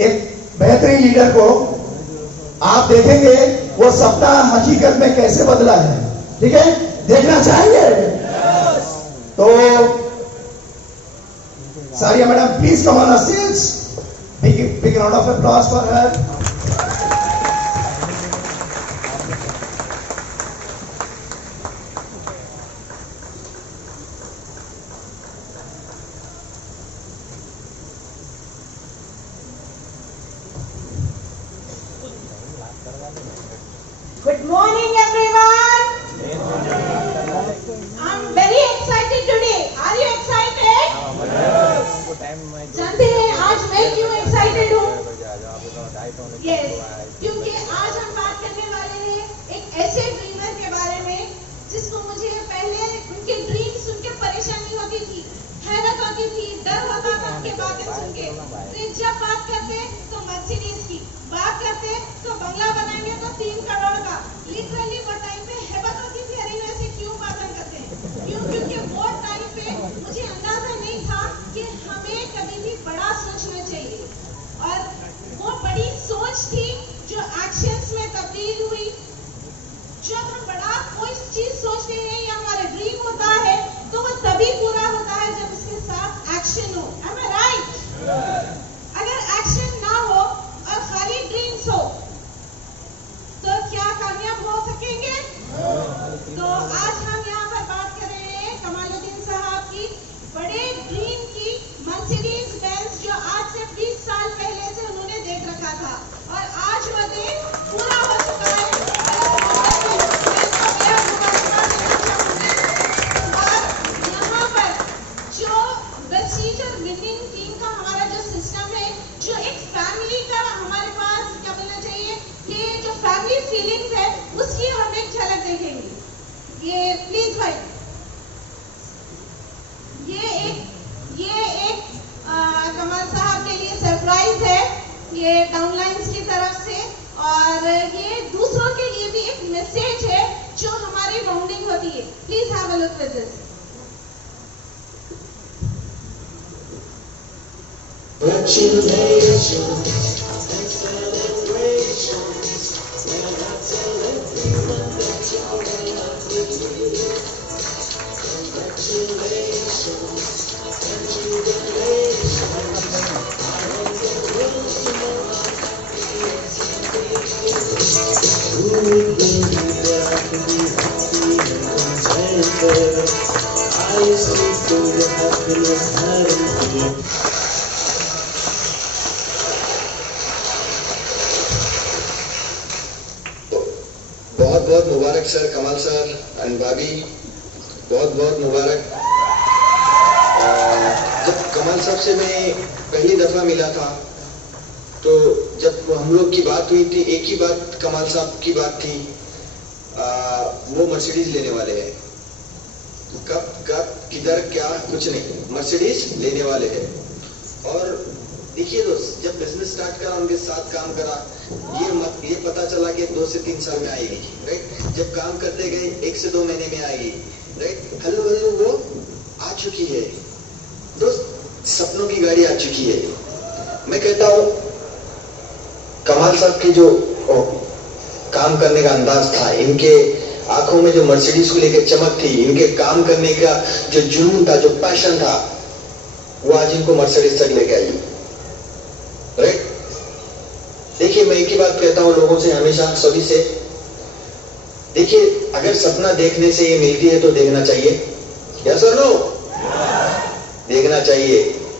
एक बेहतरीन लीडर को आप देखेंगे वो सपना हकीकत में कैसे बदला है। ठीक है, देखना चाहेंगे? तो सारिया madam, please come on stage, big round of applause for her. Good morning, everyone. I'm very excited today. Are you excited? जानते हैं आज मैं क्यों excited हूँ? Yes, क्योंकि आज हम बात करने वाले हैं एक ऐसे ड्रीमर के बारे में जिसको मुझे पहले उनके ड्रीम सुन के परेशानी होती थी, हैरत होती थी, डर होता था उनके बातें सुन के। जब बात करते तो मर्सिडीज की बात करते तो बंगला बनाएंगे तो 3 करोड़ का। लिटरली वो टाइम पे हैबत होती थी, अरे वैसे क्यों बातें करते हैं? क्यों? क्योंकि वो टाइम पे मुझे अंदाजा नहीं था कि हमें कभी भी बड़ा सोचना चाहिए, और वो बड़ी सोच थी जो एक्शंस में तब्दील हुई। जब हम बड़ा कोई चीज सोचते हैं या हमारा ड्रीम होता है तो वो तभी पूरा होता है जब उसके साथ एक्शन हो। Am I right? अगर एक्शन ना हो और खाली ड्रीम्स हो तो क्या कामयाब हो सकेंगे? तो आज हम यहाँ पर बात कर रहे हैं कमालुद्दीन साहब की बड़े ड्रीम की, मर्सिडीज बेंज, जो आज से 20 साल पहले से उन्होंने देख रखा था और आज वो दिन पूरा हो चुका है। और यहाँ पर जो प्रेस्टीजियस विनिंग टीम का हमारा जो सिस्टम है, जो एक फैमिली का हमारे पास क्या बोलना चाहिए कि जो फैमिली फीलिंग्स है उसकी हम एक झलक देखेंगे। ये प्लीज भाई, ये एक कमाल साहब के लिए सरप्राइज है, ये डाउनलाइंस की तरफ से, और ये दूसरों के लिए भी एक मैसेज है जो हमारी बाउंडिंग होती है। Please have a look with this. बहुत बहुत मुबारक सर, कमाल सर एंड भाभी, बहुत बहुत मुबारक। जब कमाल साहब से मैं पहली दफा मिला था तो जब हम लोग की बात हुई थी, एक ही बात कमाल साहब की बात थी, वो मर्सिडीज लेने वाले हैं। कब किधर क्या कुछ नहीं, मर्सिडीज लेने वाले हैं। और देखिए दोस्त, जब बिजनेस स्टार्ट करा, उनके साथ काम करा, ये पता चला कि 2 से 3 साल में आएगी, राइट। जब काम करते गए 1 से 2 महीने में आएगी, राइट। हेलो वो आ चुकी है दोस्त, सपनों की गाड़ी आ चुकी है। मैं कहता हूं कमाल साहब के जो काम करने का अंदाज था, इनके आंखों में जो मर्सिडीज को लेकर चमक थी, इनके काम करने का जो जुनून था, जो पैशन था, वो आज इनको मर्सिडीज तक लेके आई, राइट। देखिए, मैं एक ही बात कहता हूं लोगों से, हमेशा सभी से, देखिए अगर सपना देखने से ये मिलती है तो देखना चाहिए, यस और नो? देखना चाहिए,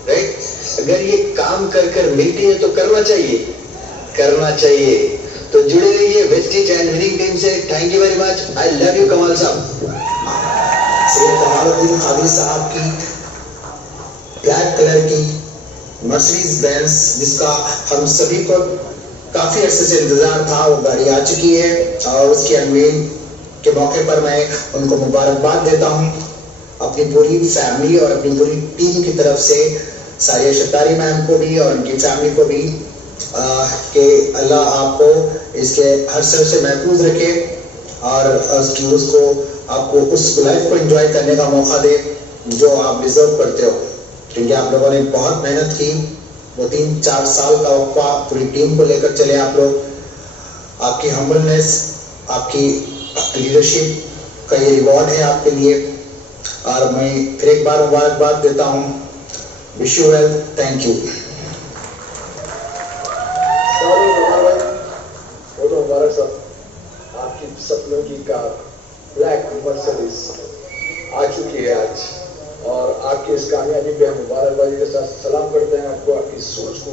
राइट। अगर ये काम कर कर मिलती है तो करना चाहिए। तो जुड़े रहिए वेस्टेज एंड विनिंग टीम से। Thank you very much, I love you कमाल साहब। कमालुद्दीन कादरी साहब की ब्लैक कलर की मर्सिडीज बेंज, जिसका हम सभी को काफी अर्से से इंतजार था, वो गाड़ी आ चुकी है और उसके अनवील के मौके पर मैं उनको मुबारकबाद देता हूं अपनी पूरी फैमिली और अपनी पूरी टीम की तरफ से। सारिया शतारी मैम को भी और उनकी फैमिली को भी कि अल्लाह आपको इसके हर सर से महफूज रखे और उसको आपको उस लाइफ को एंजॉय करने का मौका दे जो आप डिजर्व करते हो। क्योंकि आप लोगों ने बहुत मेहनत की। वो 3-4 साल का वक्फा पूरी टीम को लेकर चले आप लोग। आपकी हम्बलनेस, आपकी लीडरशिप का ये रिवॉर्ड है आपके लिए। और मैं फिर एक बार मुबारकबाद देता हूँ। Wish you well, thank you. बहुत मुबारक साहब, आपकी सपनों की कार ब्लैक मर्सिडीज आ चुकी है आज, और आपकी इस कामयाबी पे हम मुबारकबादी के साथ सलाम करते हैं आपको। आपकी सोच को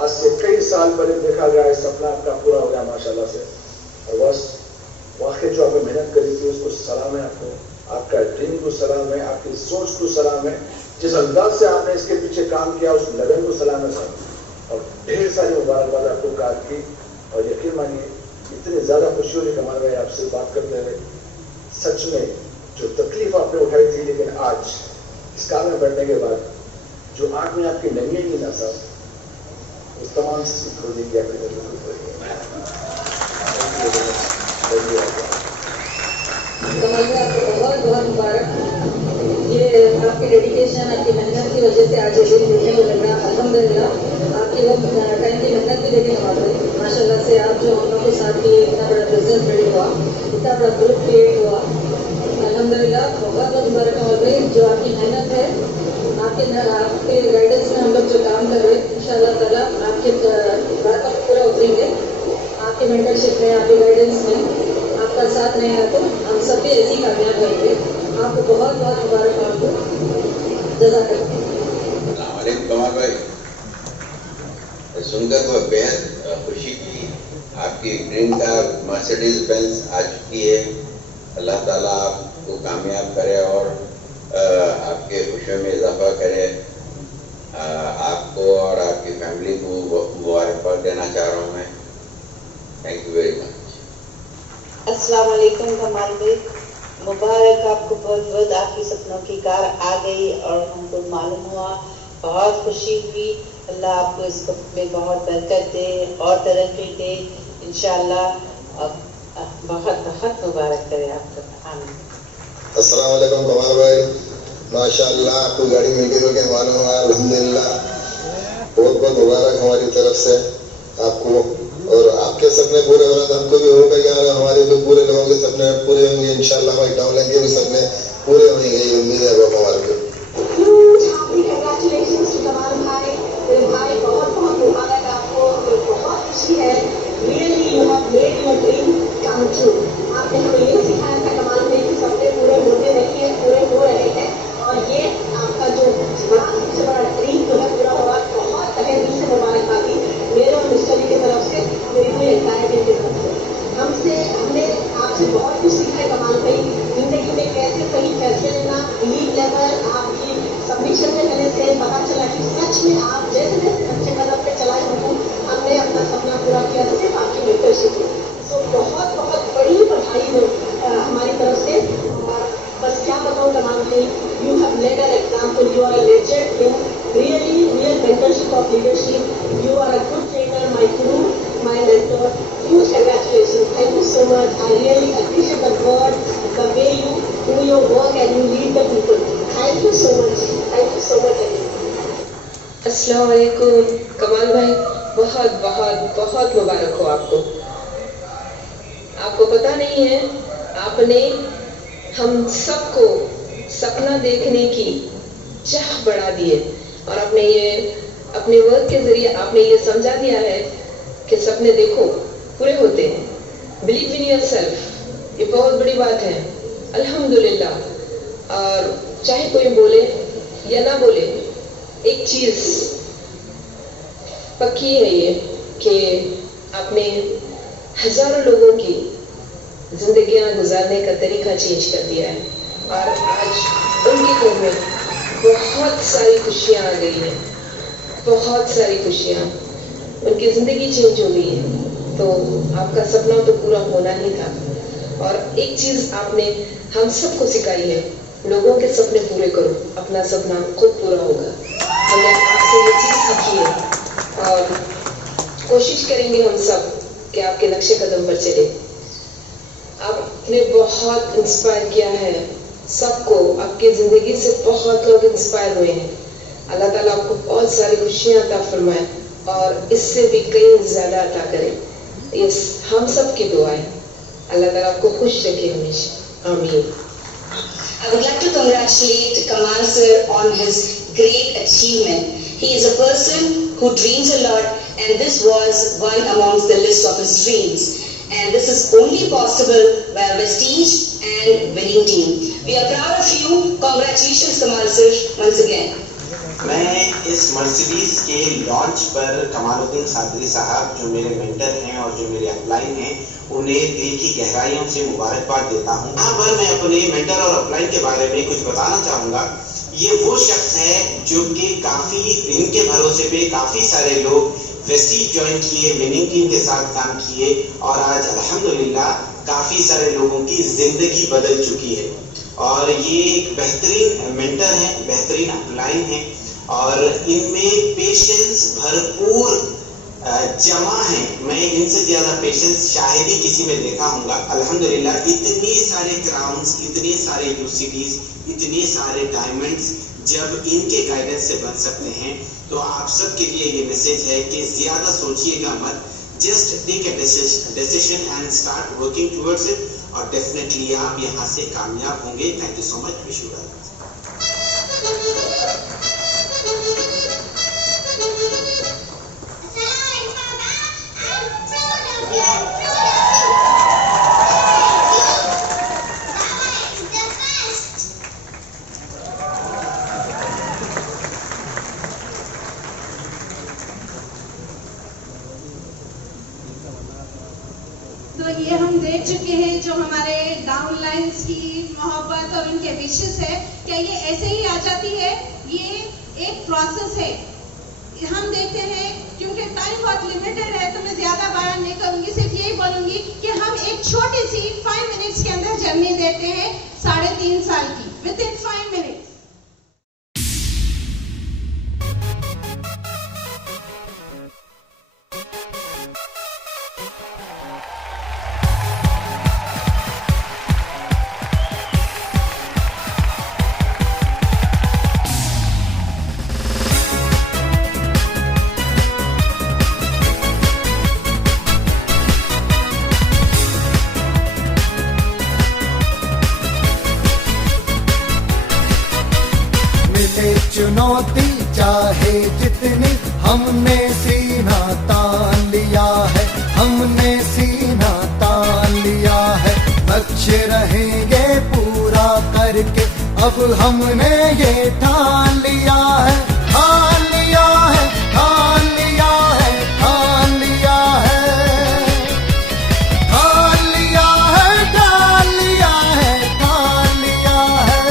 आज से कई साल पहले देखा गया, सपना आपका पूरा हो गया माशाल्लाह से। और बस वाकई जो आपने मेहनत करी थी उसको सलाम है आपको, आपका ड्रीम को सलाम है, आपकी सोच को सलाम है, जिस अंदाज से आपने इसके पीछे काम किया उस लगन को सलाम है साहब। और ढेर सारी मुबारकबाद आपको कार की। और यकीन मानिए इतनी ज्यादा खुशी हो रही कमाल भाई आपसे बात करते हुए। सच में जो तकलीफ आपने उठाई थी, लेकिन आज इस कार में बैठने के बाद जो आंख में आपकी नमी आई ना साहब, उस तमाम चीज खोने की आपकी जरूरत पड़ी है। कमाल में आपको बहुत बहुत मुबारक। ये आपकी डेडिकेशन, आपकी मेहनत की वजह से आज ये दिन देखने को लग रहा है। अल्हम्दुलिल्लाह आपकी वो टाइम की मेहनत भी देखने को मिल रही। माशाल्लाह से आप जो हम लोग के साथ किए, इतना बड़ा बिजनेस बिल्ड हुआ, इतना बड़ा ग्रुप क्रिएट हुआ, अल्हम्दुलिल्लाह बहुत बहुत मुबारक कमाल भाई। जो आपकी मेहनत है, आपके गाइडेंस में हम लोग जो काम कर रहे हैं, इंशाअल्लाह ताला आपके बात आप पूरा उतरेंगे। आपके मेंटरशिप में, आपके गाइडेंस में आपका साथ नहीं है तो हम सब भी ऐसी कामयाब होंगे। आपको बहुत बहुत मुबारक आपको जज़ाकल्लाह। कमाल भाई, सुनकर बहुत बेहद खुशी की। आपकी ड्रीम कार मर्सिडीज बेंज आ चुकी है। अल्लाह ताला आपको कामयाब करे और आपके खुशियों में इजाफा करे। आपको और आपकी फैमिली को मुबारकबाद देना चाह रहा हूँ मैं। Thank you very much. अस्सलाम वालेकुम कमाल भाई, मुबारक आपको बहुत बहुत। आपकी सपनों की कार आ गई और हमको मालूम हुआ, बहुत खुशी हुई। अल्लाह आपको इस वक्त में बहुत बरकत दे और तरक्की दे इंशाअल्लाह। बहुत बहुत मुबारक करे आपको। आमीन। अस्सलाम वालेकुम कमाल भाई, माशाअल्लाह आपको गाड़ी मिल गई के मालूम हुआ, अल्हम्दुलिल्लाह। बहुत बहुत मुबारक हमारी तरफ से आपको। और आपके सपने पूरे हो रहे हैं, हमको भी होगा यार, हमारे भी पूरे लोगों के सपने पूरे होंगे इंशाल्लाह। हमारी डाउनलाइन के भी सपने पूरे होने की उम्मीद है हमारे को। कंग्रेचुलेशंस टू कमाल भाई। मेरे भाई बहुत बहुत मुबारक आपको। बहुत खुशी है, really you have made your dream come true. आपने हमें ये सिखाया था कमाल भाई कि सपने पूरे होते नहीं है, पूरे हो रहे हैं। और ये आपका जो सबसे बड़ा ड्रीम जो है पूरा हुआ। बहुत तहे दिल से मुबारकबादी मेरे और मिस्टर जी की तरफ से, मेरी पूरी एंटायर टीम की तरफ से। हमने आपसे बहुत कुछ सीखा है कमाल भाई, जिंदगी में कैसे सही फैसले लेना। लीड लेवल आपकी सबमिशन में मैंने से पता चला कि सच में आप जैसे जैसे अच्छे कदम पे चलाए हो, हमने अपना सपना पूरा किया सिर्फ आपकी मेंटरशिप में। सो बहुत बहुत बड़ी बधाई हो हमारी तरफ से। बस क्या बताऊँ कमाल भाई, you have led an example, you are a legend in really real mentorship of leadership. You are a good trainer, my guru, my mentor. Huge congratulations. Thank you so much. I really appreciate the word, the way you do your work and you lead the people. Thank you so much. Thank you so much. अस्सलाम वालेकुम कमाल भाई, बहुत बहुत बहुत मुबारक हो आपको। आपको पता नहीं है, आपने हम सबको सपना देखने की चाह बढ़ा दी है। और आपने ये अपने वर्क के जरिए आपने ये समझा दिया है कि सपने देखो पूरे होते हैं। बिलीव इन योरसेल्फ, ये बहुत बड़ी बात है अल्हम्दुलिल्लाह। और चाहे कोई बोले या ना बोले, एक चीज पक्की है ये कि आपने हजारों लोगों की जिंदगियां गुजारने का तरीका चेंज कर दिया है। और आज उनके घर में बहुत सारी खुशियां आ गई हैं, बहुत सारी खुशियां, उनकी जिंदगी चेंज हो गई है। तो आपका सपना तो पूरा होना ही था। और एक चीज आपने हम सबको सिखाई है, लोगों के सपने पूरे करो, अपना सपना खुद पूरा होगा। हमने आपसे ये चीज सीखी है और कोशिश करेंगे हम सब कि आपके नक्शे कदम पर चले। आपने बहुत इंस्पायर किया है सबको, आपकी जिंदगी से बहुत लोग इंस्पायर हुए हैं। अल्लाह ताला आपको बहुत सारी खुशियां अता फरमाए और इससे भी कई ज्यादा अता करे। ये हम सब की दुआ है। अल्लाह ताला आपको खुश रखे हमेशा। आमीन। I would like to congratulate Kamal sir on his great achievement. He is a person who dreams a lot, and this was one amongst the list of his dreams. And this is only possible by a prestige and winning team. We are proud of you. Congratulations, Kamal sir, once again. मैं इस Mercedes के launch पर कमालुद्दीन खादरी साहब जो मेरे mentor हैं और जो मेरे अपलाइन हैं उन्हें दिल की गहराइयों से मुबारकबाद देता हूँ। यहाँ पर मैं अपने मेंटर और अपलाइन के बारे में कुछ बताना चाहूँगा। ये वो शख्स है जो कि काफी इनके भरोसे पे काफी सारे लोग वेस्टीज ज्वाइन किए, विनिंग टीम के साथ काम किए और आज अल्हम्दुलिल्लाह काफी सारे लोगों की जिंदगी बदल चुकी है। और ये एक बेहतरीन मेंटर है, बेहतरीन अपलाइन है और इनमें पेशेंस भरपूर जमा है। मैं इनसे ज्यादा पेशेंस शायद ही किसी में देखा होगा। अल्हम्दुलिल्लाह इतने सारे क्राउन्स, इतने सारे यूनिवर्सिटीज, इतने सारे डायमंड्स जब इनके गाइडेंस से बन सकते हैं तो आप सबके लिए ये मैसेज है कि ज्यादा सोचिएगा मत, just take a decision and start working towards it और डेफिनेटली आप यहाँ से कामयाब होंगे। Thank you so much. Wish you well. तो ये हम देख चुके हैं जो हमारे डाउनलाइंस की मोहब्बत और उनके विशेस है, क्या ये ऐसे ही आ जाती है? ये एक प्रोसेस है। हम देखते हैं क्योंकि टाइम बहुत लिमिटेड है तो मैं ज्यादा बयान नहीं करूंगी, सिर्फ यही बोलूंगी कि हम एक छोटी सी 5 मिनट्स के अंदर जर्नी देते हैं 3.5 साल की, विद इन 5 मिनट्स। चुनौती चाहे जितनी हमने सीना तान लिया है, हमने सीना तान लिया है। लक्ष्य रहेंगे पूरा करके अब हमने ये ठान लिया है, ठान लिया है, ठान लिया है, ठान लिया है, ठान लिया है, ठान लिया है, ठान लिया है।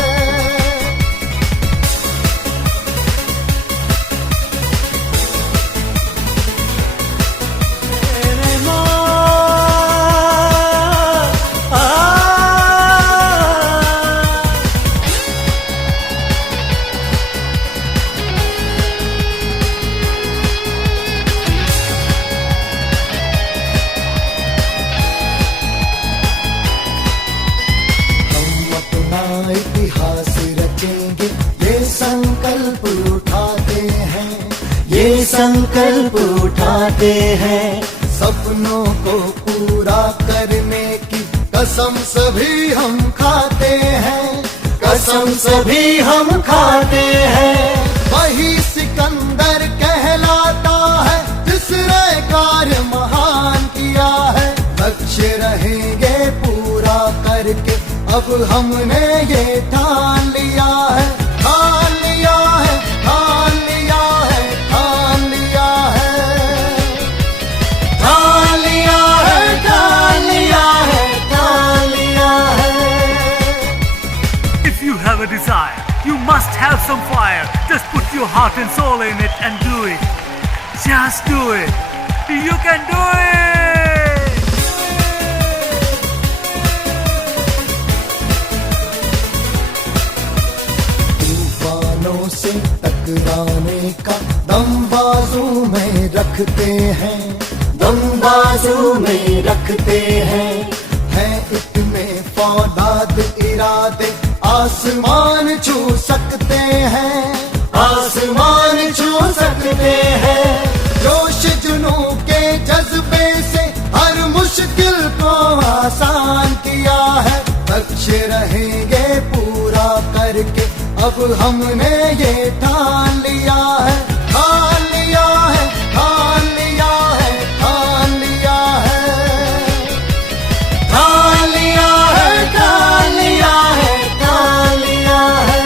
इतिहास रचेंगे ये संकल्प उठाते हैं, ये संकल्प उठाते हैं। सपनों को पूरा करने की कसम सभी हम खाते हैं, कसम सभी हम खाते हैं। वही सिकंदर कहलाता है जिसने कार्य महान किया है। लक्ष्य रहेंगे पूरा करके अब हमने ये ठान लिया है, ठान लिया है, ठान लिया है, ठान लिया है, ठान लिया है, ठान लिया है, ठान लिया है। If you have a desire, you must have some fire. Just put your heart and soul in it and do it. Just do it. You can do it. से टकराने का दम बाजू में रखते हैं, दम बाजू में रखते हैं। हैं इतने फौलाद इरादे आसमान छू सकते हैं, आसमान छू सकते हैं। जोश जुनू के जज्बे से हर मुश्किल को आसान किया है। लक्ष्य रहेंगे पूरा करके अब हमने ये ठान लिया है, ठान लिया है, ठान लिया है, ठान लिया है, ठान लिया है, ठान लिया है, ठान लिया है।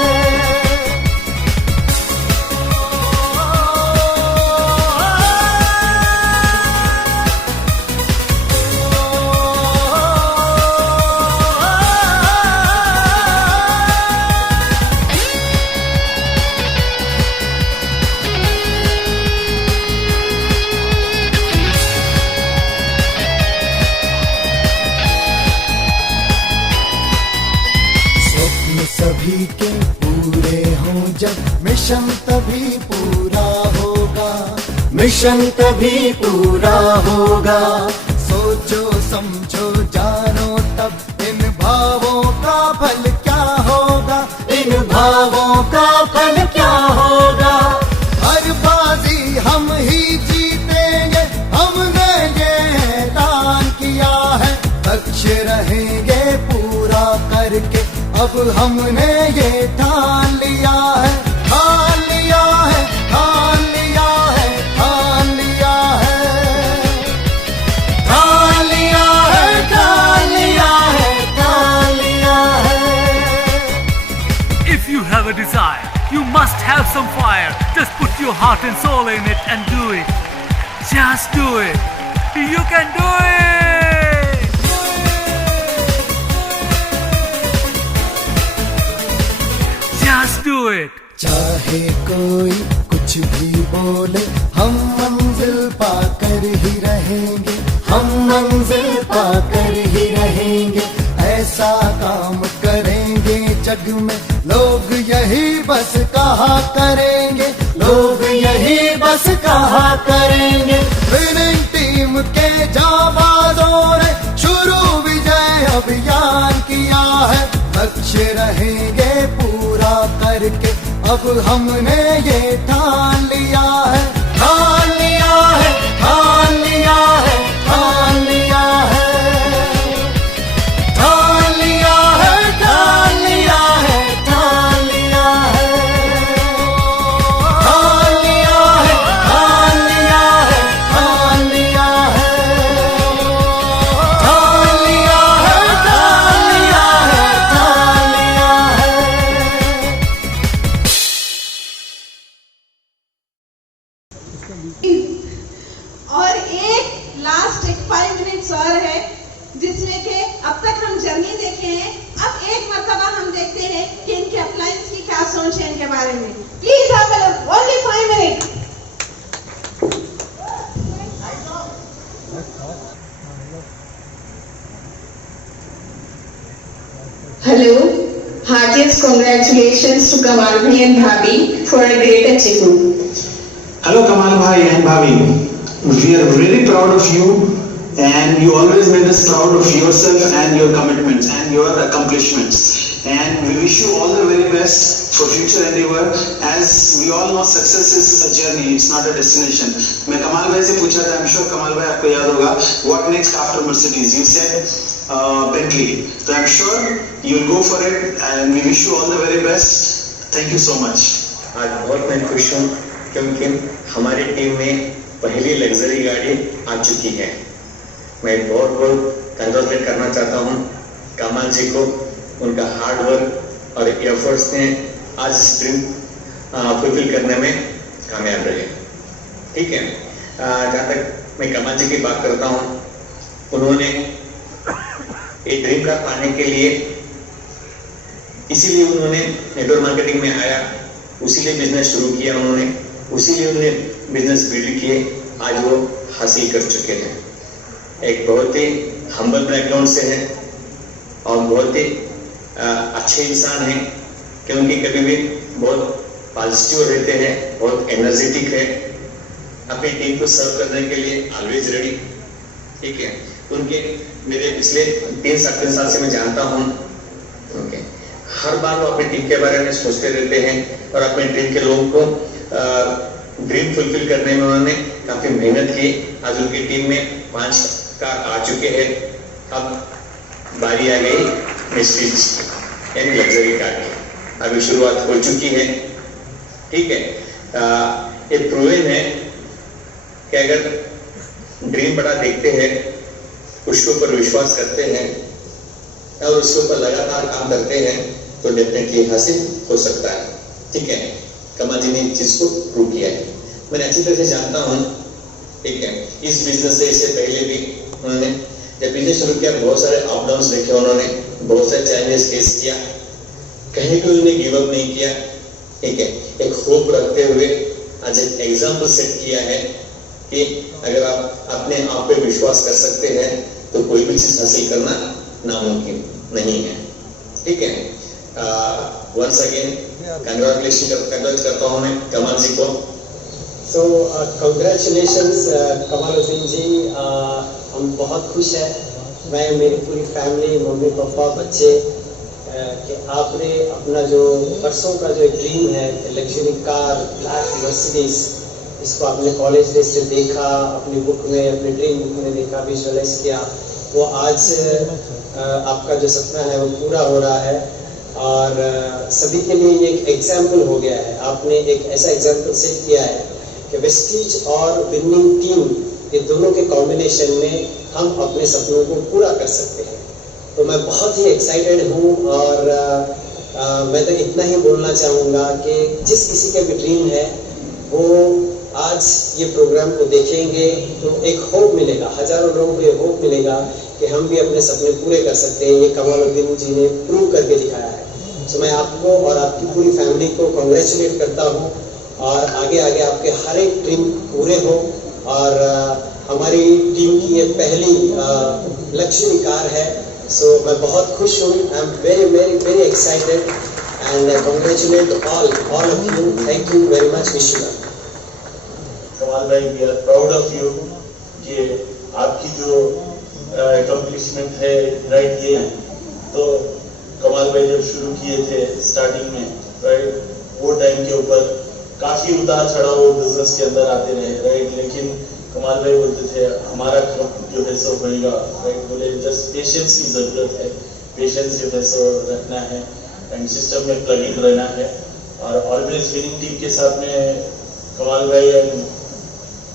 सभी के पूरे हों जब मिशन तभी पूरा होगा, मिशन तभी पूरा होगा। सोचो समझो जानो तब इन भावों का फल क्या होगा, इन भावों का फल क्या होगा। हर बाजी हम ही जीतेंगे, हमने ये ऐलान किया है। लक्ष्य रहेंगे पूरा करके अब हमने ये ठान लिया है, ठान लिया है, ठान लिया है, ठान लिया है, ठान लिया है, ठान लिया है, ठान लिया है। If you have a desire, you must have some fire. Just put your heart and soul in it and do it. Just do it. You can do it. Just do it. चाहे कोई कुछ भी बोले, हम मंजिल पाकर ही रहेंगे, हम मंजिल पाकर ही रहेंगे। ऐसा काम करेंगे जग में लोग यही बस कहा करेंगे, लोग यही बस कहा करेंगे। विनिंग टीम के जाबाजों ने शुरू विजय अभियान किया है। लक्ष्य रहेंगे पूरा करके अब हमने ये ठान लिया है, ठान लिया है, ठान लिया है, ठान लिया है, ठान लिया है, ठान लिया है, ठान लिया है, ठान लिया है, ठान लिया है, ठान लिया है, ठान लिया है, ठान लिया है, ठान लिया है। और एक लास्ट 5 मिनट्स और है जिसमें कि अब तक हम जर्नी देखे हैं, अब एक मर्तबा हम देखते हैं कि इनके अप्लायंस की क्या सोच है इनके बारे में। Please have only 5 minutes. Hello, heartiest congratulations to Kamal bhai and Bhabhi for a great achievement. Hello Kamal bhai and Bhabhi. We are very proud of you and you always made us proud of yourself and your commitments and your accomplishments. And we wish you all the very best for future endeavor. As we all know, success is a journey, it's not a destination. मैं कमाल भाई से पूछा था, I'm sure कमाल भाई आपको याद होगा, what next after Mercedes? You said Bentley. So I'm sure you'll go for it and we wish you all the very best. Thank you so much. आज बहुत मैं खुश हूँ क्योंकि हमारी टीम में पहली लग्जरी गाड़ी आ चुकी है। मैं बहुत बहुत कंग्रेचुलेट करना चाहता हूँ कमाल जी को, उनका हार्ड वर्क और एफर्ट्स ने आज ड्रीम फुलफिल करने में कामयाब रहे। ठीक है, जहाँ तक मैं कमाल जी की बात करता हूँ, उन्होंने एक ड्रीम कार पाने के लिए इसीलिए उन्होंने नेटवर्क मार्केटिंग में आया, उसीलिए बिजनेस शुरू किया उन्होंने, उसीलिए उन्होंने बिजनेस बिल्ड किए, आज वो हासिल कर चुके हैं। एक बहुत ही हम्बल बैकग्राउंड से है और बहुत ही अच्छे इंसान हैं, क्योंकि कभी भी बहुत पॉजिटिव रहते हैं, बहुत एनर्जेटिक है, अपनी टीम को सर्व करने के लिए ऑलवेज रेडी। ठीक है, उनके मेरे पिछले 3 साल से मैं जानता हूँ। ओके, हर बार वो अपनी टीम के बारे में सोचते रहते हैं और अपने टीम के लोगों को ड्रीम फुलफिल करने में उन्होंने काफी मेहनत की। आज उनकी टीम में 5 कार आ चुके हैं। अब बारी आ गई मिस्ट्रीज यानी लग्जरी कार की। अभी शुरुआत हो चुकी है, ठीक है। ये प्रूवन है कि अगर ड्रीम बड़ा देखते हैं, उसके ऊपर विश्वास करते हैं और उसके ऊपर लगातार काम करते हैं तो डेफिनेटली हासिल हो सकता है, ठीक है। कमाल जी ने इस चीज को प्रूव किया है। मैंने अच्छी तरह से जानता हूँ, ठीक है। इस बिजनेस से इससे पहले भी उन्होंने जब बिजनेस शुरू किया बहुत सारे अप डाउन देखे, उन्होंने बहुत सारे चैलेंजेस फेस किया, कहीं भी उन्होंने गिव अप नहीं किया, ठीक है। एक होप रखते हुए आज एक एग्जाम्पल सेट किया है कि अगर आप अपने आप पे विश्वास कर सकते हैं तो कोई भी चीज हासिल करना नामुमकिन नहीं है, ठीक है। वंस अगेन कंग्रेचुलेट करता हूँ मैं कमाल जी को। सो कंग्रेचुलेशंस कमालुद्दीन जी, हम बहुत खुश हैं, मैं, मेरी पूरी फैमिली, मम्मी पापा, बच्चे, कि आपने अपना जो बरसों का जो ड्रीम है लग्जरी कार ब्लैक मर्सिडीज, इसको आपने कॉलेज डेज से देखा, अपनी बुक में, अपनी ड्रीम बुक में देखा, विजुअलाइज किया, वो आज आपका जो सपना है वो पूरा हो रहा है और सभी के लिए ये एक एग्जाम्पल हो गया है। आपने एक ऐसा एग्जाम्पल सेट किया है कि वेस्टीज और विनिंग टीम, ये दोनों के कॉम्बिनेशन में हम अपने सपनों को पूरा कर सकते हैं। तो मैं बहुत ही एक्साइटेड हूँ और मैं तो इतना ही बोलना चाहूँगा कि जिस किसी का भी ड्रीम है वो आज ये प्रोग्राम को देखेंगे तो एक होप मिलेगा, हजारों लोगों को ये होप मिलेगा कि हम भी अपने सपने पूरे कर सकते हैं। ये कमालुद्दीन जी ने प्रूव करके दिखाया है। तो मैं आपको और आपकी पूरी फैमिली को कॉन्ग्रेचुलेट करता हूँ और आगे आगे आपके हर एक ड्रीम पूरे हो। और हमारी टीम की ये पहली लग्जरी कार है, सो मैं बहुत खुश हूँ। I am very very very excited and congratulate all of you. Thank you very much. Wish you Kamal भाई, we are proud of you कि आपकी जो अकम्प्लिशमेंट है, राइट। ये तो कमाल भाई जब शुरू किए थे स्टार्टिंग में, राइट, वो टाइम के ऊपर काफी उतार चढ़ाव बिजनेस के अंदर आते रहे, राइट। लेकिन कमाल भाई बोलते थे हमारा जो है सो होएगा, राइट। बोले जस्ट पेशेंस की जरूरत है, पेशेंस जो है सो रखना है एंड सिस्टम में प्लग इन रहना है। और ऑलवेज विनिंग टीम के साथ में कमाल भाई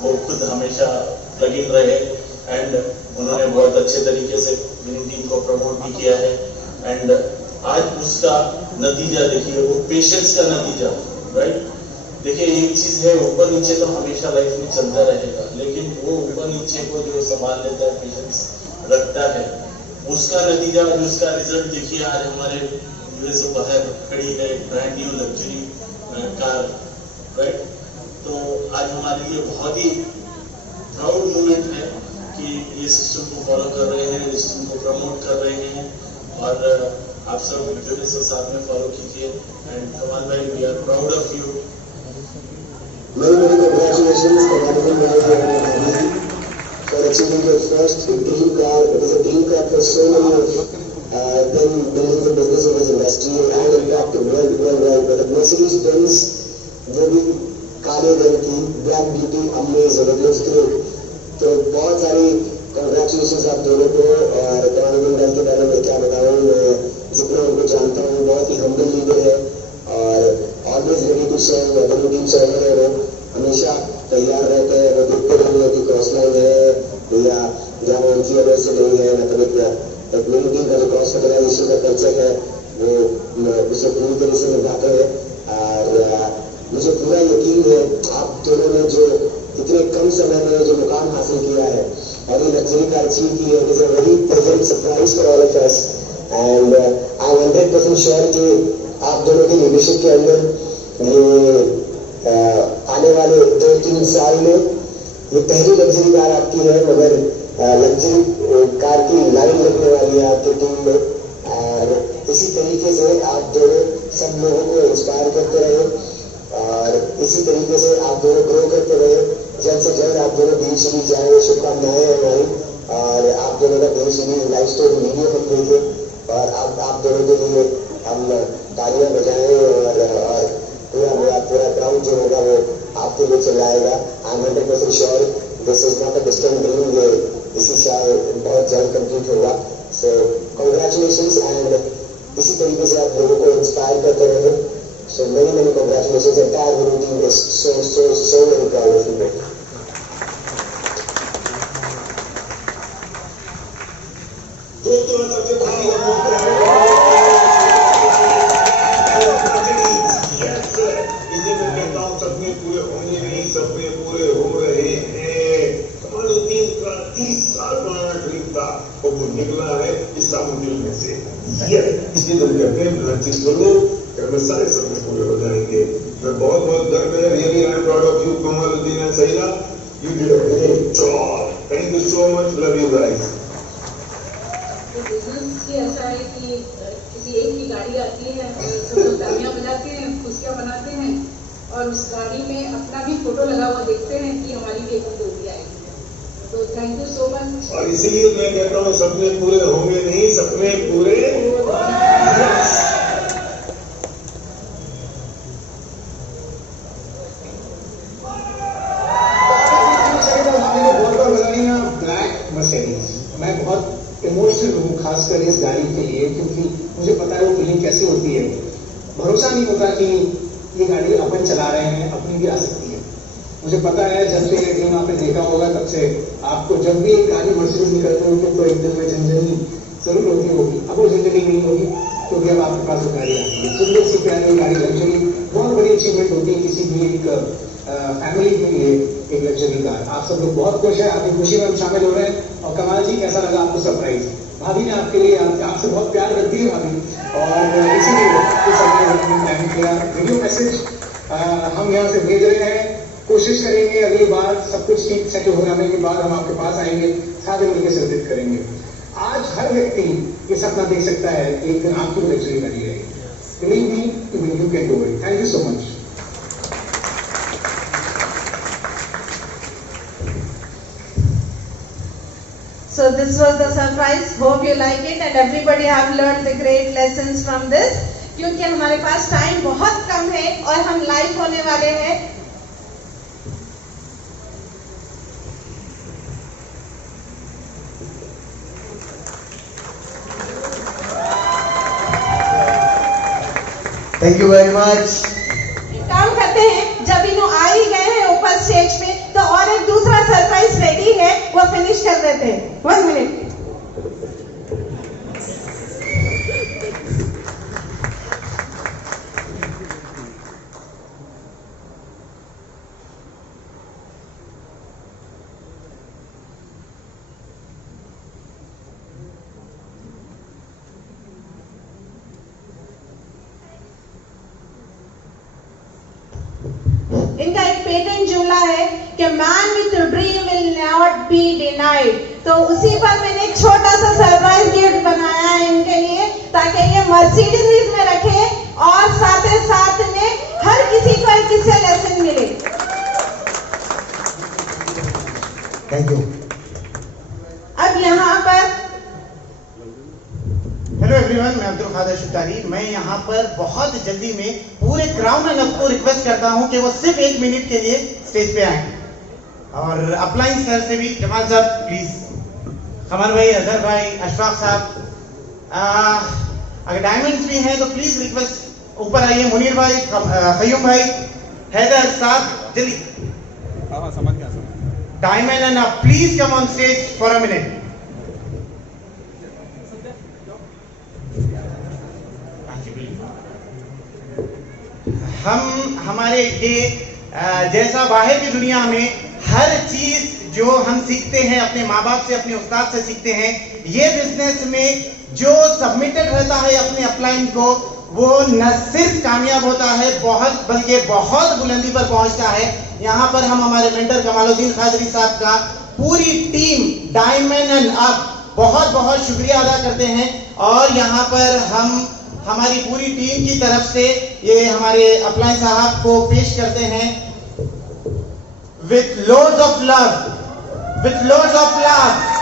वो खुद हमेशा प्लग इन रहे एंड उन्होंने बहुत अच्छे तरीके से विनिंग टीम को प्रमोट भी किया है एंड आज उसका नतीजा देखिए, वो पेशेंस का नतीजा, राइट। देखिए एक चीज है, ऊपर नीचे तो हमेशा लाइफ में चलता रहेगा, लेकिन वो ऊपर नीचे को जो संभाल लेता है, पेशेंस रखता है, उसका नतीजा, उसका रिजल्ट देखिए। आज हमारे यूएस से बाहर खड़ी है brand new luxury car, right. तो आज हमारे लिए बहुत ही प्राउड मोमेंट है कि ये सिस्टम को फॉलो कर रहे हैं, सिस्टम को प्रमोट कर रहे हैं और आप सब जो है साथ में फॉलो कीजिए एंड कमाल भाई we are proud of you. Many congratulations for achieving your first dream car. It is a dream car for so many of them building the business of this industry and in fact worldwide. But Mercedes-Benz वो भी काले रंग की black beauty amazing great. तो बहुत सारी congratulations आप दोनों को। और कमालुद्दीन के बारे में क्या बताऊँ, मैं जितना उनको जानता हूँ बहुत ही हम्बल लीडर है और ऑलवेज रेडी टू सर्व। अगर वो टीम सर्वर है वो हमेशा तैयार रहते हैं, वो देखते नहीं है कि क्रॉस लाइन है या जहाँ वो उनकी वजह से नहीं है, मतलब एक मेरी टीम का जो क्रॉस फर्टिलाइजेशन का कल्चर है वो उसे पूरी तरह से निभाते हैं। और मुझे पूरा यकीन है आप दोनों ने जो इतने कम समय में जो मुकाम हासिल किया है और ये लग्जरी कार अचीव की है, it is a very pleasant surprise for all of us and I am 100% sure कि आप दोनों की लीडरशिप के अंदर ये आने वाले 2-3 साल में ये पहली लग्जरी कार आपकी है, मगर लग्जरी कार की लाइन लगने वाली है आपकी टीम में। और इसी तरीके से आप दोनों सब लोगों को इंस्पायर करते रहे और इसी तरीके से आप दोनों ग्रो करते रहे। जल्द से जल्द आप दोनों देश सीरीज जाए, शुभकामनाएं हैं हमारी। और आप दोनों का देश सीरीज लाइफ स्टोरी वीडियो बन गई है और आप दोनों के लिए हम तालियां बजाएं और पूरा ग्राउंड जो होगा वो आपके लिए चिल्लाएगा। I am 100% sure this is not a distant dream, ये इसी साल बहुत जल्द कंप्लीट होगा। सो कांग्रेचुलेशंस एंड इसी तरीके से आप लोगों को इंस्पायर करते रहे। सो मेनी कांग्रेचुलेशंस, एंटायर विनू team is so very proud of you. दोस्तों सबसे पहले इसे मैं कहता हूँ सपने पूरे होंगे नहीं, सपने पूरे हो रहे हैं। कमालुद्दीन का 30 साल पुराना ड्रीम था और वो निकला है इस सामुद्दीन में से। इसलिए तो कहते हैं लंचिस करो, सारे सपने पूरे हो जाएंगे। मैं बहुत गर्व है, really I am proud of you Kamaluddin and Sahila, you did a great job. Thank you so much, love you guys. Business ही ऐसा है कि किसी एक की गाड़ी आती है और सब लोग तालियां बजाते हैं, खुशियां मनाते हैं और उस गाड़ी में अपना भी फोटो लगा हुआ देखते हैं कि हमारी भी एक बेटी आएगी। तो थैंक यू सो मच। और इसीलिए मैं कहता हूँ सपने पूरे होंगे नहीं, सपने पूरे ब्लैक मर्सिडीज। मैं बहुत इमोशनल हूँ खासकर इस गाड़ी के लिए, क्योंकि मुझे पता है वो फीलिंग कैसी होती है। भरोसा नहीं होता कि ये गाड़ी अपन चला रहे हैं, अपनी भी आ सकती है। मुझे पता है जब से ये ड्रीम आपने देखा होगा तब से आपको जब भी एक गाड़ी मर्सिडीज निकलती होगी तो एक दिन में झंझनी जरूर होती होगी। अब वो झंझनी नहीं होगी क्योंकि अब आपके पास वो गाड़ी आ गई है। सुंदर सी प्यारी गाड़ी, लग्जरी, बहुत बड़ी अचीवमेंट होती है किसी भी एक फैमिली के लिए एक लग्जरी कार। आप सब लोग बहुत खुश हैं, आपकी खुशी में हम शामिल हो रहे हैं। और कमाल जी, कैसा लगा आपको सरप्राइज? भाभी ने आपके लिए आपसे बहुत प्यार करती है भाभी, और इसीलिए प्लान किया। वीडियो मैसेज हम यहाँ से भेज रहे हैं। कोशिश करेंगे अगली बार सब कुछ ठीक सेटल हो जाने के बाद हम आपके पास आएंगे, साथ में मिलकर सेलिब्रेट करेंगे। आज हर व्यक्ति ये सपना देख सकता है एक दिन आपकी लग्जरी गाड़ी रहेगी। Believe me, you can do it. Thank you so much. So this was the surprise. Hope you like it and everybody have learned the great lessons from this. क्योंकि हमारे पास टाइम बहुत कम है और हम लाइव होने वाले हैं। Thank you very much. काम करते हैं, जब इन्हों आ ही गए हैं ऊपर स्टेज पे तो और एक दूसरा सरप्राइज रेडी है, वो फिनिश कर देते हैं। 1 मिनट। इनका एक पेटेंट जुमला है कि man with dream will not be denied. तो उसी पर मैंने एक छोटा सा सरप्राइज गिफ्ट बनाया है इनके लिए, ताकि ये मर्सिडीज में रखे और साथ ही साथ में हर किसी को एक इससे लेसन मिले। Thank you. अब यहाँ पर हेलो एवरीवन, मैं अब्दुल खादर शुक्तारी। मैं यहाँ पर बहुत जल्दी में पूरे क्राउड एंड को रिक्वेस्ट करता हूँ कि वो सिर्फ 1 मिनट के लिए स्टेज पे आए। और अपलाइन सर से भी, जमाल साहब प्लीज, कमर भाई, अजहर भाई, अशफाक साहब, अगर डायमंड्स भी हैं तो प्लीज रिक्वेस्ट ऊपर आइए। मुनीर भाई, खयूम भाई, हैदर साहब, जल्दी diamond and please come on stage for a minute. हम हमारे ये जैसा बाहर की दुनिया में हर चीज जो हम सीखते हैं अपने माँ बाप से, अपने उस्ताद से सीखते हैं, ये बिजनेस में जो सबमिटेड रहता है अपने अपलाइन को, वो न सिर्फ कामयाब होता है बहुत बल्कि बहुत बुलंदी पर पहुंचता है। यहाँ पर हम हमारे मेंटर कमालुद्दीन खादरी साहब का पूरी टीम डायमंड एंड अप बहुत बहुत शुक्रिया अदा करते हैं। और यहाँ पर हम हमारी पूरी टीम की तरफ से ये हमारे अपलाइन साहब को पेश करते हैं with loads of love, with loads of love.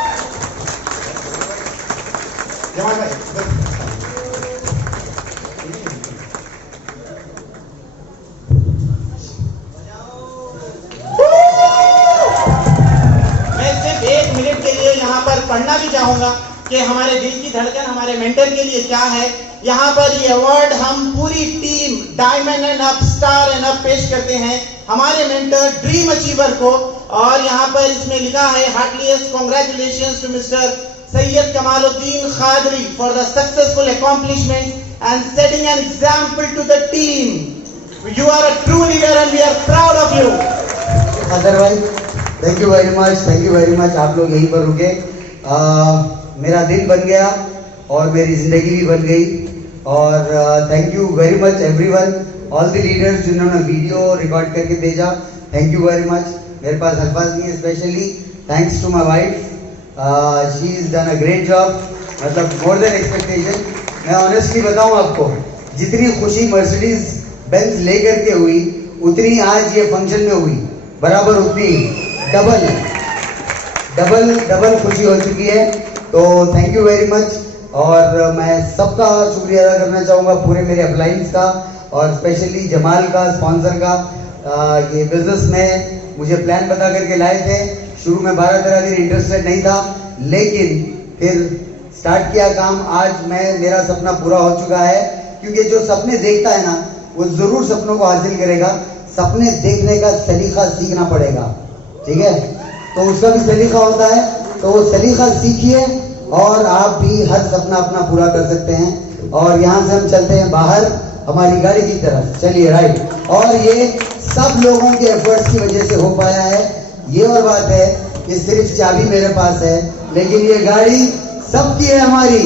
पढ़ना भी चाहूंगा कि हमारे दिल की धड़कन हमारे मेंटर के लिए क्या है। यहाँ पर ये अवार्ड हम पूरी team diamond and up, star and up पेश करते हैं हमारे मेंटर ड्रीम अचीवर को। और यहाँ पर इसमें लिखा है heartiest congratulations to Mister Syed Kamaluddin Khadri for the successful accomplishment and setting an example to the team. You are a true leader and we are proud of you. Otherwise thank you very much. आप लोग यहीं पर रुके। मेरा दिन बन गया और मेरी जिंदगी भी बन गई। और thank you very much everyone, all the leaders जिन्होंने वीडियो रिकॉर्ड करके भेजा, थैंक यू वेरी मच। मेरे पास अल्फाज नहीं है। Specially thanks to my wife, she is done a great job, मतलब मोर देन एक्सपेक्टेशन। मैं ऑनेस्टली बताऊं आपको, जितनी खुशी मर्सिडीज बेंज लेकर के हुई उतनी आज ये फंक्शन में हुई, बराबर उतनी डबल खुशी हो चुकी है। तो थैंक यू वेरी मच। और मैं सबका शुक्रिया अदा करना चाहूँगा, पूरे मेरे अपलाइंस का और स्पेशली जमाल का, स्पॉन्सर का। ये बिजनेस में मुझे प्लान बता करके लाए थे। शुरू में 12-13 दिन इंटरेस्टेड नहीं था, लेकिन फिर स्टार्ट किया काम। आज मेरा सपना पूरा हो चुका है, क्योंकि जो सपने देखता है ना वो जरूर सपनों को हासिल करेगा। सपने देखने का सलीका सीखना पड़ेगा, ठीक है? तो उसका भी सलीका होता है, तो वो सलीका सीखिए और आप भी हर सपना अपना पूरा कर सकते हैं। और यहाँ से हम चलते हैं बाहर हमारी गाड़ी की तरफ। चलिए, राइट। और ये सब लोगों के एफर्ट्स की वजह से हो पाया है। ये और बात है कि सिर्फ चाबी मेरे पास है, लेकिन ये गाड़ी सबकी है, हमारी।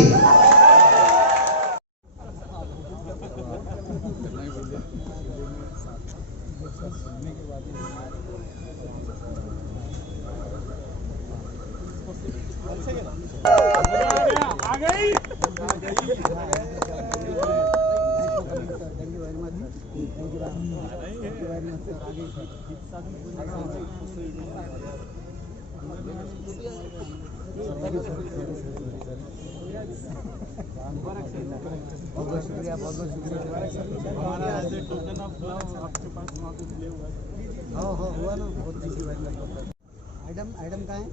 बहुत शुक्रिया। हमारा as a token of love आपके पास वहाँ कुछ ले हुआ है। हाँ हुआ ना, बहुत thank you very much. Item कहाँ है?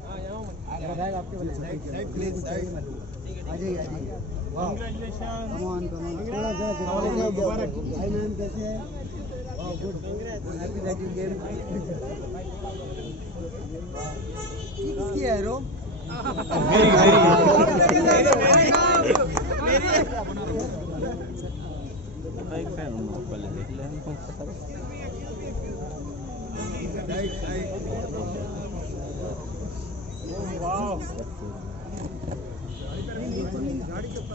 बैग आपके वाले साइड प्लीज, आ जाइए। कांग्रेचुलेशन। कम ऑन थोड़ा सा मुबारक। हाय मैम, कैसे हैं? Good, happy that you came. किसकी है रो? एक फैन हूँ, पहले देख ले हमको पता है। वाह, गाड़ी के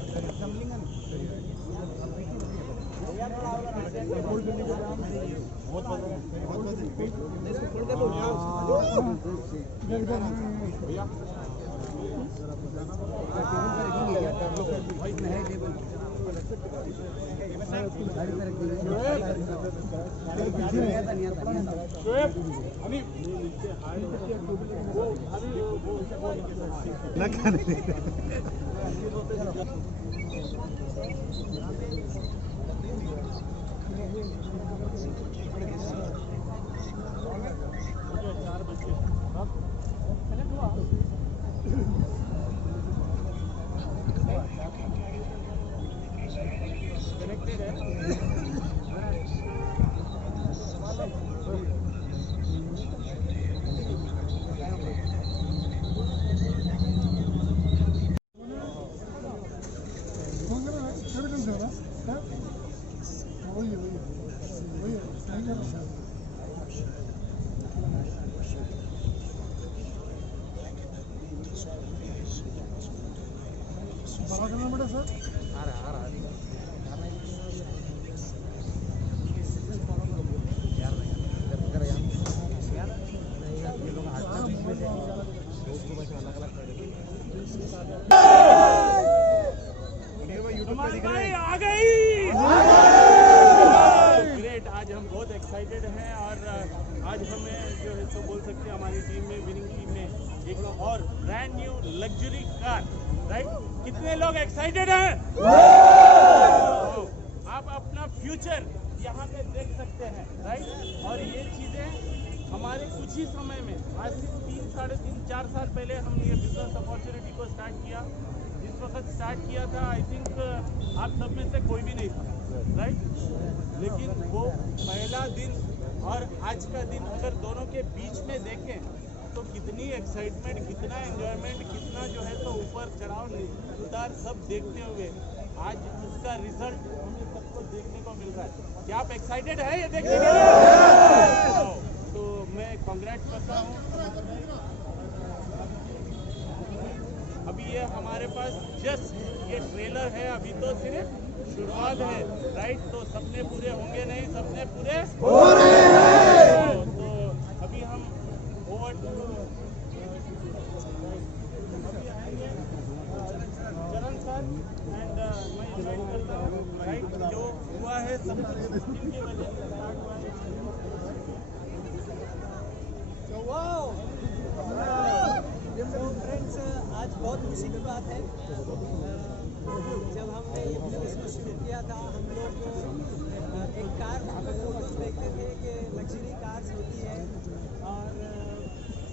ग्रेट। आज हम बहुत एक्साइटेड हैं और आज हमें जो है तो बोल सकते हैं हमारी टीम में, विनिंग टीम में एक और brand new luxury car, right? कितने लोग एक्साइटेड हैं? आप अपना फ्यूचर यहाँ पे देख सकते हैं, राइट? और ये चीजें हमारे कुछ ही समय में, आज से 3, साढ़े 3, 4 साल पहले हमने ये बिजनेस अपॉर्चुनिटी को स्टार्ट किया। जिस वक्त स्टार्ट किया था, आई थिंक आप सब में से कोई भी नहीं था, राइट? लेकिन वो पहला दिन और आज का दिन अगर दोनों के बीच में देखें तो कितनी एक्साइटमेंट, कितना एंजॉयमेंट, कितना जो है तो ऊपर चढ़ाव उतार सब देखते हुए आज उसका रिजल्ट हमें सबको देखने को मिल रहा है। क्या आप एक्साइटेड है ये देखने के लिए? तो मैं कांग्रेट करता हूँ। अभी ये हमारे पास जस्ट ये ट्रेलर है, अभी तो सिर्फ शुरुआत है, राइट? तो सपने पूरे होंगे नहीं, सपने पूरे हो रहे हैं। तो अभी हम ओवर टू अभी आएंगे चरण सर एंड मैं इन्वाइट करता हूँ, राइट? जो हुआ है सब सिस्टम की वजह से स्टार्ट हुआ है। तो फ्रेंड्स, आज बहुत खुशी की बात है। जब हमने ये बिजनेस को शुरू किया था, हम लोग एक कार फोटोज देखते थे कि लग्जरी कार्स होती है और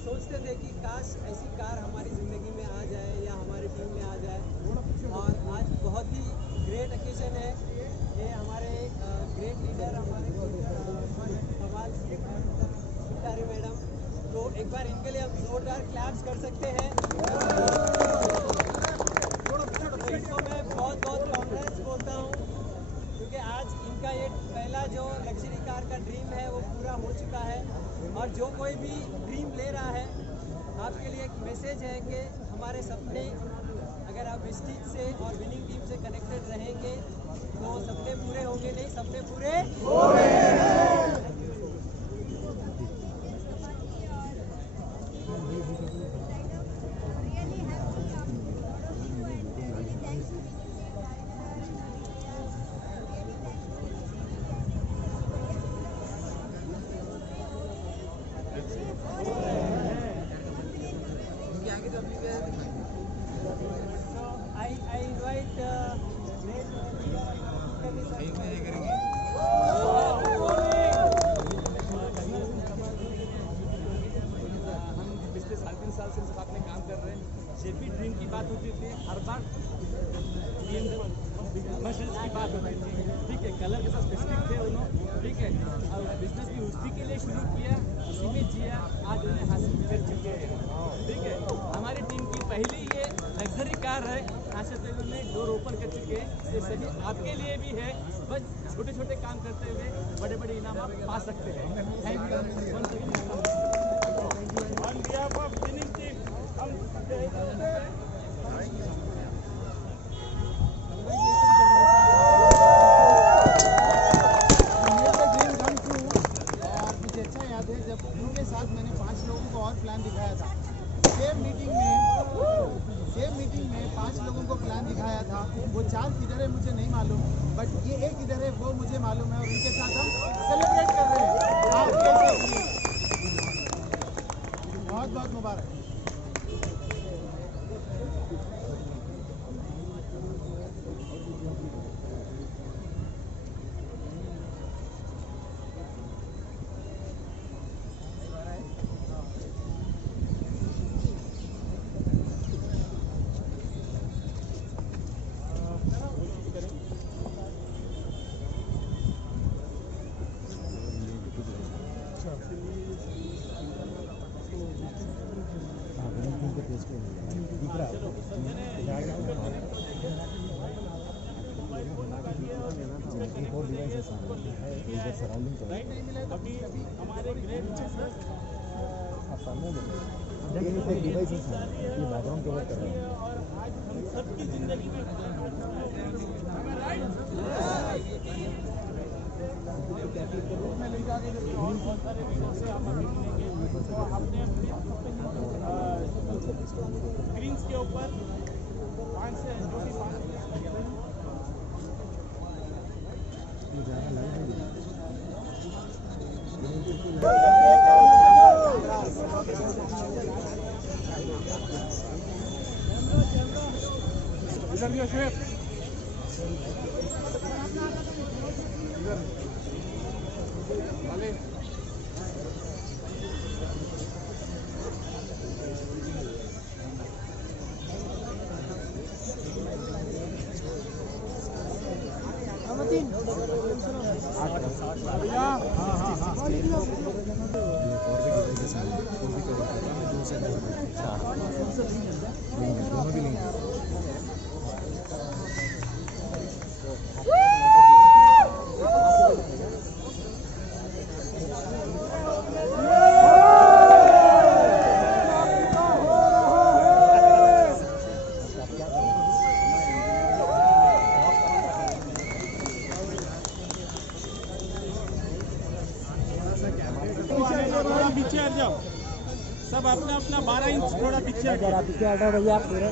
सोचते थे कि काश ऐसी कार हमारी ज़िंदगी में आ जाए या हमारी टीम में आ जाए। और आज बहुत ही ग्रेट ओकेजन है। ये हमारे ग्रेट लीडर हमारे कमाल सितारे मैडम, तो एक बार इनके लिए हम जोरदार क्लैप्स कर सकते हैं। तो इनको मैं बहुत बहुत कांग्रेस बोलता हूँ, क्योंकि आज इनका ये पहला जो लग्जरी कार का ड्रीम है वो पूरा हो चुका है। और जो कोई भी ड्रीम ले रहा है, आपके लिए एक मैसेज है कि हमारे सपने, अगर आप विस्टिज से और विनिंग टीम से कनेक्टेड रहेंगे तो सपने पूरे होंगे नहीं, सपने पूरे हो रहे हैं। की बात होती थी, ठीक है, कलर के साथ स्पेसिफिक थे उन्होंने, ठीक है, और बिजनेस भी उसी के लिए शुरू किया, उसी में जिया, आज उन्हें हासिल कर चुके हैं, ठीक है। हमारी टीम की पहली ये लग्जरी कार है, आशा तक उन्हें डोर ओपन कर चुके हैं। ये सभी आपके लिए भी है, बस छोटे छोटे काम करते हुए बड़े बड़े इनाम आप पा सकते हैं। Thank you. On behalf of winning team हम मैंने 5 लोगों को और प्लान दिखाया था। सेम मीटिंग में 5 लोगों को प्लान दिखाया था। वो 4 किधर है मुझे नहीं मालूम, बट ये एक इधर है वो मुझे मालूम है, और उनके साथ हम सेलिब्रेट कर रहे हैं। आप कैसे? बहुत बहुत मुबारक। अभी हमारे ग्रेट डिवाइसेस हैं, ये बैकग्राउंड कवर कर रहे हैं, और आज हम सबकी जिंदगी में बहुत सारे वीडियो से हम अभी मिलेंगे, तो हमने स्क्रीन के ऊपर 5 से 5 इधर भी शेफ वाले दोनों भी लेंगे। पीछे हट जाओ, सब अपना अपना 12 इंच थोड़ा पीछे हट जाओ। पीछे हटो भैया आप पूरे।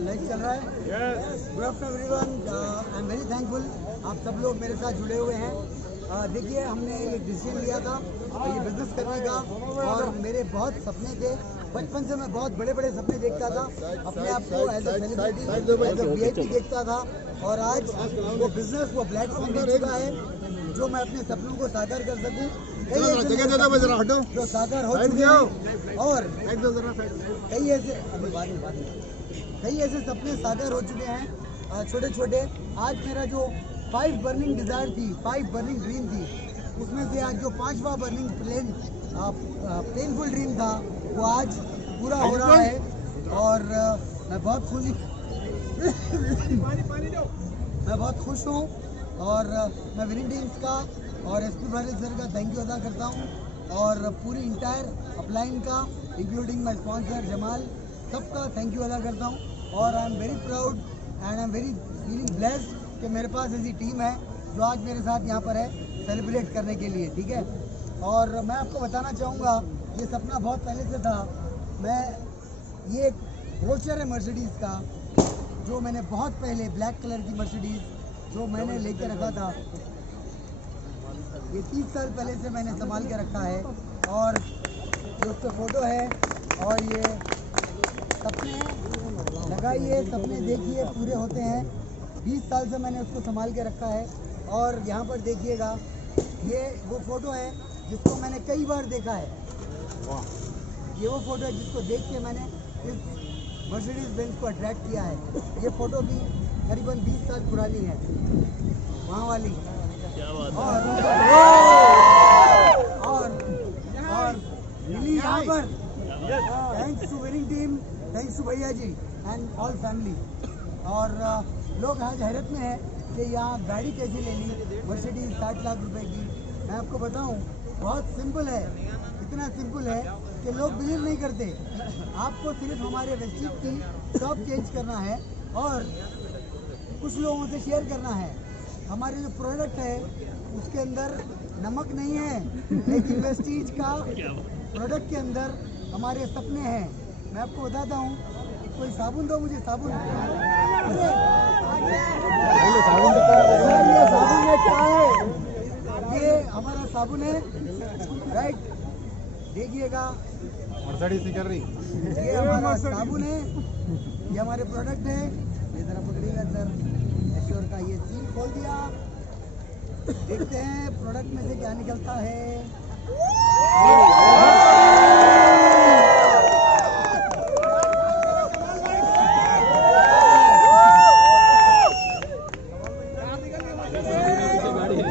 लाइव चल रहा है। Good afternoon everyone, I am very thankful आप सब लोग मेरे साथ जुड़े हुए हैं। देखिए हमने ये डिसीजन लिया था ये बिजनेस करने का और मेरे बहुत सपने थे। बचपन से मैं बहुत बड़े बड़े सपने देखता था, अपने आप को as a celebrity as a VIP देखता था और आज वो बिजनेस वो प्लेटफॉर्म मिल चुका है जो मैं अपने सपनों को साकार कर सकूँ। जो साकार हो चुके हैं और कई ऐसे सपने साकार हो चुके हैं छोटे छोटे। आज मेरा जो 5 बर्निंग डिजायर थी, 5 बर्निंग ड्रीम थी, उसमें से आज जो 5वां बर्निंग पेनफुल ड्रीम था वो आज पूरा हो रहा है और मैं बहुत खुश हूँ और मैं विनिंग टीम्स का और एसपी भाटिल सर का थैंक यू अदा करता हूँ और पूरी इंटायर अपलाइन का इंक्लूडिंग माय स्पॉन्सर जमाल सबका थैंक यू अदा करता हूँ और I am very proud and I am very feeling blessed कि मेरे पास ऐसी टीम है जो आज मेरे साथ यहाँ पर है सेलिब्रेट करने के लिए, ठीक है। और मैं आपको बताना चाहूँगा ये सपना बहुत पहले से था। मैं ये एक ब्रोचर है मर्सिडीज़ का जो मैंने बहुत पहले ब्लैक कलर की मर्सिडीज़ जो मैंने लेके रखा था, ये 30 साल पहले से मैंने संभाल के रखा है और ये उस पर फ़ोटो है और ये सपने लगाइए, सपने देखिए पूरे होते हैं। 20 साल से मैंने उसको संभाल के रखा है और यहाँ पर देखिएगा ये वो फ़ोटो है जिसको मैंने कई बार देखा है। ये वो फ़ोटो है जिसको देख के मैंने इस मर्सिडीज़ बेंज को अट्रैक्ट किया है। ये फ़ोटो भी करीबन 20 साल पुरानी है, वहाँ वाली। और मिली यहाँ पर thanks to winning team, thanks to भैया जी एंड ऑल फैमिली। और लोग आज हैरत में है कि यहाँ गाड़ी कैसे ले ली मर्सिडीज़ 60 लाख रुपए की। मैं आपको बताऊँ बहुत सिंपल है, इतना सिंपल है कि लोग बिलीव नहीं करते। आपको सिर्फ हमारे वेस्टिज की शॉप चेंज करना है और कुछ लोगों से शेयर करना है। हमारे जो प्रोडक्ट है उसके अंदर नमक नहीं है, लेकिन वेस्टीज का प्रोडक्ट के अंदर हमारे सपने हैं। मैं आपको बताता हूँ, कोई साबुन दो मुझे, साबुन। ये साबुन में क्या है? ये हमारा साबुन है, राइट? देखिएगा मर्सिडीज निकल रही। ये हमारा साबुन है, ये हमारे प्रोडक्ट है। ये जरा पकड़िएगा सर, एश्योर का ये सील खोल दिया। देखते हैं प्रोडक्ट में से क्या निकलता है।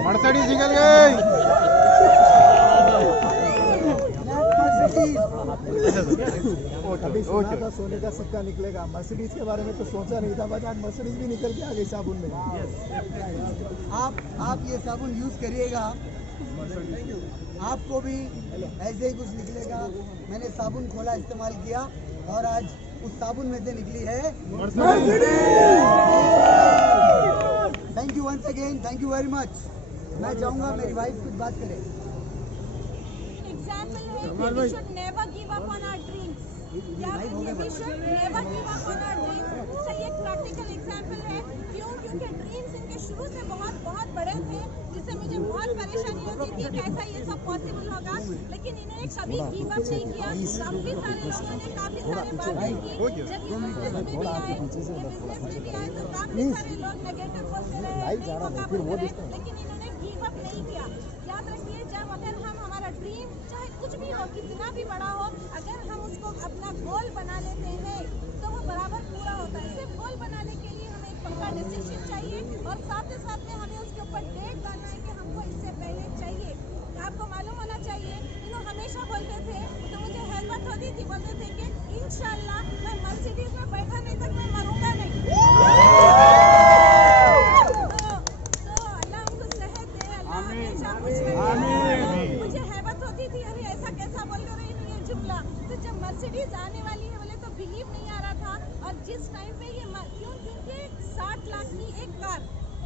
मर्सिडीज निकल गई। अभी सुना था सोने का सिक्का निकलेगा, मर्सिडीज के बारे में तो सोचा नहीं था, बट आज मर्सिडीज भी निकल के आ गई साबुन में। आप ये साबुन यूज करिएगा, आपको भी ऐसे ही कुछ निकलेगा। मैंने साबुन खोला, इस्तेमाल किया और आज उस साबुन में से निकली है Mercedes. Thank you once again thank you very much. मैं चाहूंगा मेरी वाइफ कुछ बात करे। एग्जाम्पल है कि we should never give up on our dreams. We should never give up on our dreams. इसका ये प्रैक्टिकल एग्जाम्पल है। क्यों? क्योंकि ड्रीम्स इनके शुरू से बहुत बहुत बड़े थे, जिससे मुझे बहुत परेशानी होती थी कैसा ये सब पॉसिबल होगा, लेकिन इन्होंने कभी गिव अप नहीं किया। काफी सारे लोगों ने काफी सारे बातें की। जब ये बिजनेस में भी आए तो काफी सारे लोग नेगेटिव बोलते रहे, लेकिन इन्होंने गिव अप नहीं किया। याद रखिए, जब अगर हम हमारा ड्रीम चाहे कुछ भी हो, कितना भी बड़ा हो, अगर हम उसको अपना गोल बना लेते हैं तो वो बराबर पूरा होता है। सिर्फ गोल बनाने के लिए हमें एक पक्का डिसीजन चाहिए और साथ ही साथ में हमें उसके ऊपर डेट डालना है कि हमको इससे पहले चाहिए। आपको मालूम होना चाहिए, हमेशा बोलते थे, तो मुझे हैरत होती थी, बोलते थे कि इंशाल्लाह मैं मर्सिडीज में बैठा नहीं तक मैं मरूंगा नहीं। तो अल्लाह हमको सेहत दे, अल्लाह हमेशा खुश रखे। मुझे हैरत होती थी, अरे ऐसा कैसा बोल रही है ये जुमला। तो जब मर्सिडीज आने वाली है बोले तो बिलीव नहीं आ रहा था। और जिस टाइम पे ये क्योंकि 60 लाख की एक कार,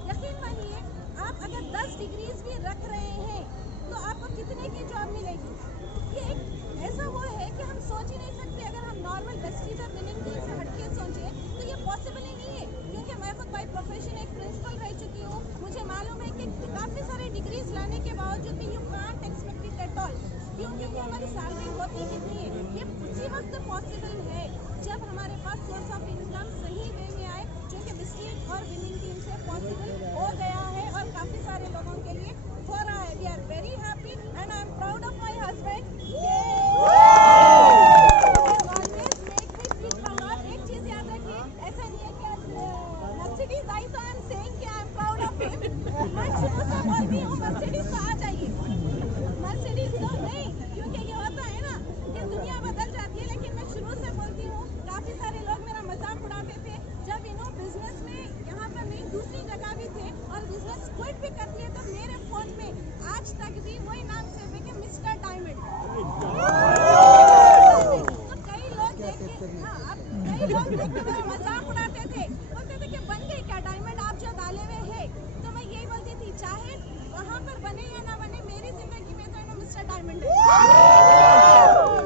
यकीन मानिए आप अगर 10 डिग्रीज भी रख रहे हैं तो आपको कितने की जॉब मिलेगी। ये एक ऐसा वो है कि हम सोच ही नहीं सकते। अगर हम नॉर्मल वेस्टिजर विनिंग टीम से हटके सोचे तो ये पॉसिबल ही नहीं है। क्योंकि मैं खुद बाई प्रोफेशन एक प्रिंसिपल रह चुकी हूँ, मुझे मालूम है कि काफ़ी सारे डिग्रीज लाने के बावजूद भी you can't expect it at all. क्योंकि हमारी सैलरी होती कितनी है, ये उसी वक्त पॉसिबल है जब हमारे पास सोर्स ऑफ इनकम सही वे में आए, जो कि विस्टीज और विनिंग टीम से पॉसिबल हो गया है और काफ़ी सारे लोगों के लिए हो रहा है। We are very happy and I am proud of my husband. एक चीज याद रखिए, ऐसा नहीं है कि मर्सिडीज आई तो आई एम सेइंग कि आई एम प्राउड ऑफ हिम। मैं शुरू से बोलती हूँ मर्सिडीज तो आ जाइए, मर्सिडीज तो नहीं, क्योंकि ये होता है ना कि दुनिया बदल जाती है। लेकिन मैं शुरू से बोलती हूँ, काफी सारे लोग मेरा मजाक उड़ाते थे जब बिजनेस में यहाँ पर नहीं दूसरी जगह भी थे और बिजनेस क्विट भी कर दिए, तो मेरे फोन में आज तक भी वही नाम सेव है कि मिस्टर डायमंड। तो कई लोग देख के मेरा मजाक उड़ाते थे, बोलते थे कि बन गए क्या डायमंड आप जो डाले हुए है। तो मैं यही बोलती थी, चाहे वहाँ पर बने या ना बने, मेरी जिंदगी में तो मिस्टर डायमंड है।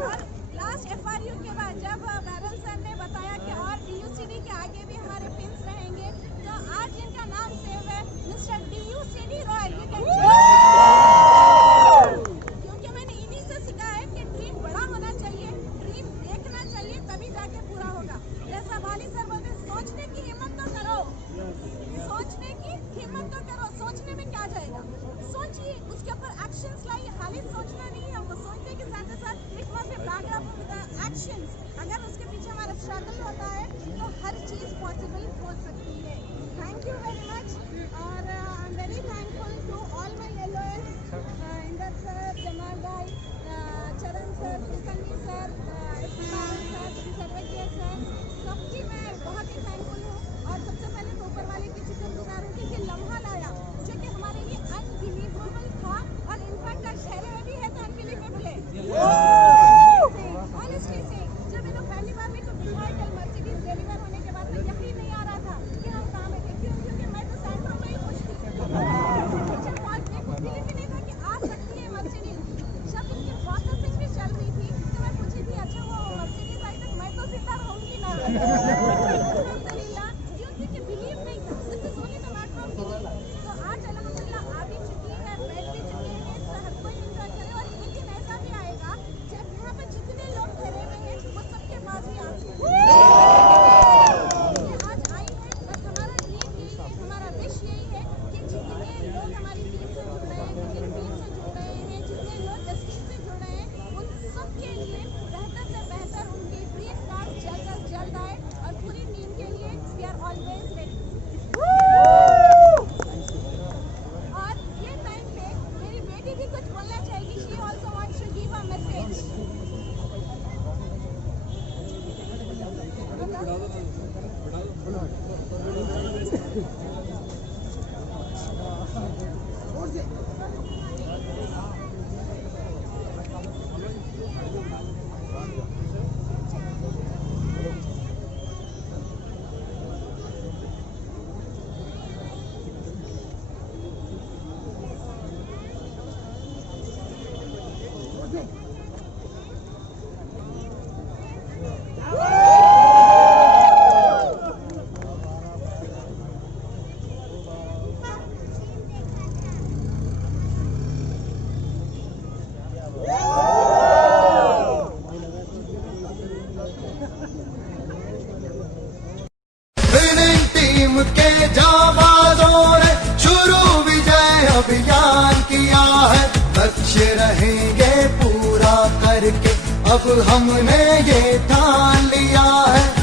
और लास्ट FRU के बाद जब बैरल सर ने बताया कि और DUCD के आगे भी हमारे पिन्स रहेंगे, तो आज इनका नाम सेव है मिस्टर DUCD रॉयल। क्योंकि मैंने इन्हीं से सीखा है कि ड्रीम बड़ा होना चाहिए, ड्रीम देखना चाहिए, तभी जाके पूरा होगा। जैसा वाली सर बोलते, सोचने की हिम्मत तो करो, सोचने की हिम्मत तो करो। सोचने में क्या जाएगा, सोचिए, उसके ऊपर एक्शंस लाइए। खाली सोचना नहीं है, हमको सोचने के साथ साथ it must be backed up with actions. अगर उसके पीछे हमारा स्ट्रगल होता है तो हर चीज पॉसिबल हो सकती है। थैंक यू वेरी मच और I am very thankful to all my LOS, Inder sir, Jamal भाई, Charan sir, Sunny sir, sir, Sarvagya sir, सबकी मैं बहुत ही थैंकफुल हूँ। और सबसे पहले तो ऊपर वाले की शुक्रगुजार हूँ कि लम्हा लाया जो कि हमारे लिए अनबिलीवेबल था, और इनफैक्ट आज शहर में भी है तो अनबिलीवेबल है। ऑनेस्टली से जब मैंने पहली बार मेरे को बिठाया कल मर्सिडीज डिलीवर होने के बाद, तो यकीन नहीं आ रहा था कि हम कहाँ बैठे। क्यों? क्योंकि मैं तो लक्ष्य रहेंगे पूरा करके, अब हमने ये ठान लिया है।